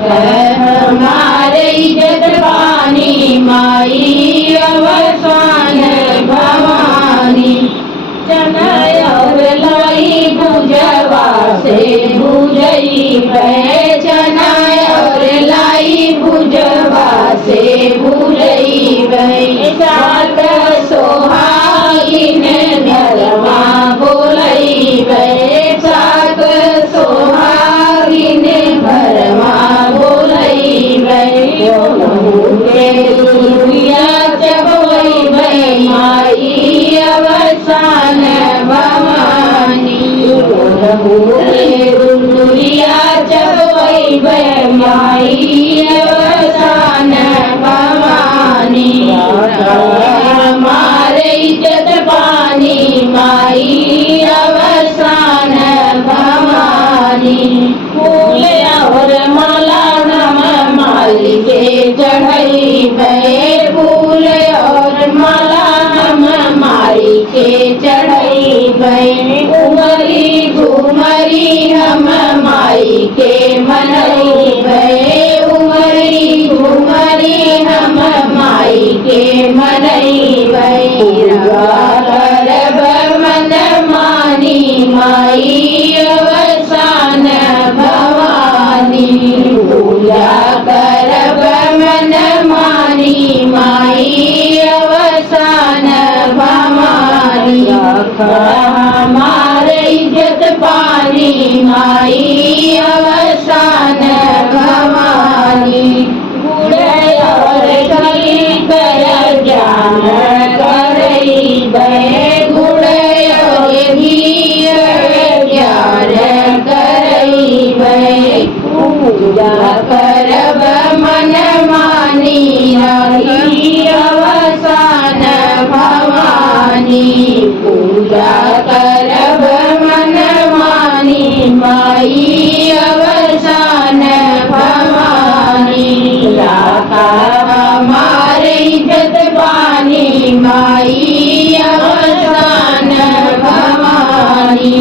हमारे इज्जत पानी माई अवसान भवानी। चनय और लाई भुजवा से भुजई है, चनय और लाई भुजवा से भुजई है। सात सोहागिन घरवा बोलई है, सात सोहागिन घरवा बोलई है। दुनिया चबई भई माई अवसान भवानी। दुनिया चबई भई माई अवसान भवानी। हमारे इज्जत पानी माई अवसान भवानी। फूल और माला हम माई के चढ़ई है, फूल और माला हम माई के चढ़ई है। घुमरी घुमरी हम माई के मनई है, घुमरी घुमरी हम माई के मनई है। करब मन मानी माई अवसान भवानी। पूजा करब मन मानी माई अवसान भवानी। हमारे इज्जत पानी माई अवसान भवानी। गुड़ और घी कर ज्ञान करई है, गुड़ और घी ज्ञान करई है। पूजा करब मन मानी माई अवसान भवानी। पूजा करब मन मानी माई अवसान भवानी। राखा हमारे इज्जत पानी माई अवसान भवानी।